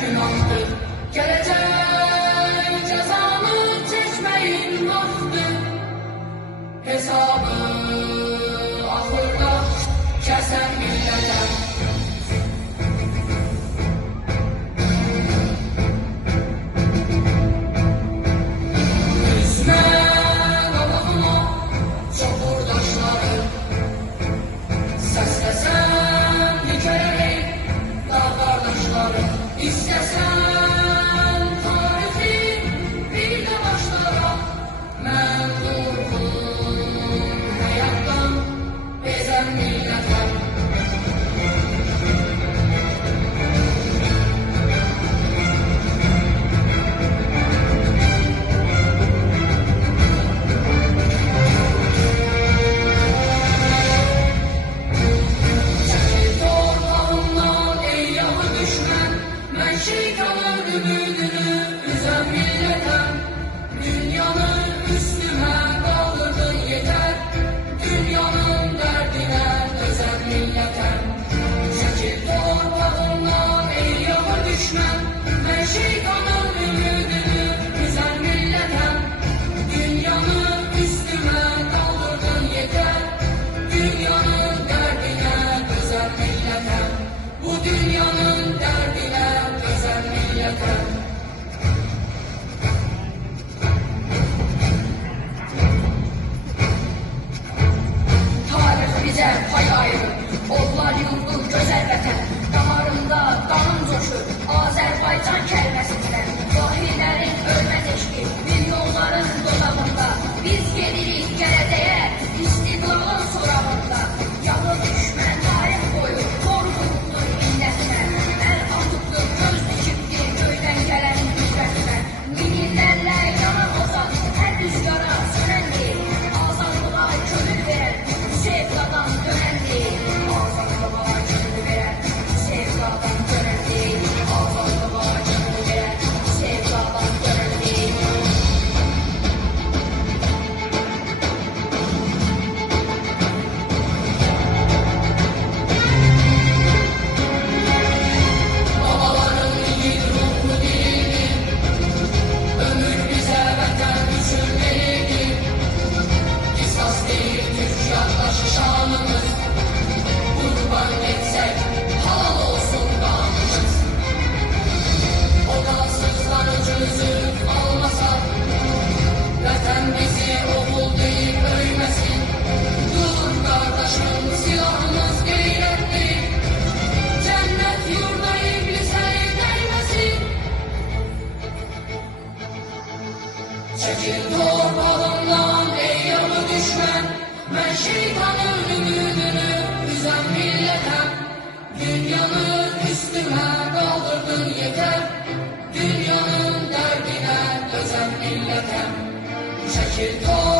günahtır. Gelecek cezanı çekmeyin vaxtı. Hesabı ahırda kesen millete. Düşman Allah'ına çukurdaşları seslesen dikerek dağ kardeşleri. İstesen tarihi bir de başlara. Ben durgun hayattan bezen milletem. Çekil torpağımdan ey yalı düşman. Ben şeytanın ümidini üzen milletem. Dünyanın üstüme kaldırdın yeter. Dünyanın derdine özen milletem. Çekil torpağımdan ey yalı düşman. Ben şeytanın ümidini üzen milletem. Dünyanın üstüme kaldırdın yeter. Dünyanın derdine özen milletem. Bu dünyanın derdine özen milletem. Tarih bize pay ayırır, onlar yurdu güzel vətən. Damarında qanım coşur, Azərbaycan kəlməsində. Dahilərin ölməz eşqi, milyonların dodağında. Biz gelirik gələcəyə, istiqlalın sorağında. Yalı düşmən tarix boyu, korkunlu millətlə. Əl atıqlı, göz dikibdir göydən gələn müddətlə. Minillərlə yanan ozan, hər rüzgara sönən deyil. Azadlığa könül verən, sevdadan dönən deyil. Azadlığa könül verən, sevdadan dönən deyil. Azadlığa könül verən, sevdadan dönən deyil. Babaların yiğit ruhlu diliydi. Ömür bize vətən üçün verildi. Qisas değil Türk yaddaşı şanımız. Qurban etsək halal olsun qanımız. O qansızları çözüb almasa, vətən bizi oğul deyib öyməsin. Dur qardaşım, silahımız qeyrətli. Cənnət yurda iblisə dəyməsin. Çekil torpağımdan ey yalı düşman. Ben şeytanın ümidini üzen milletem. Dünyanın üstüme kaldırdın yeter. Dünyanın derdine özen milletem. Çekil torpağımdan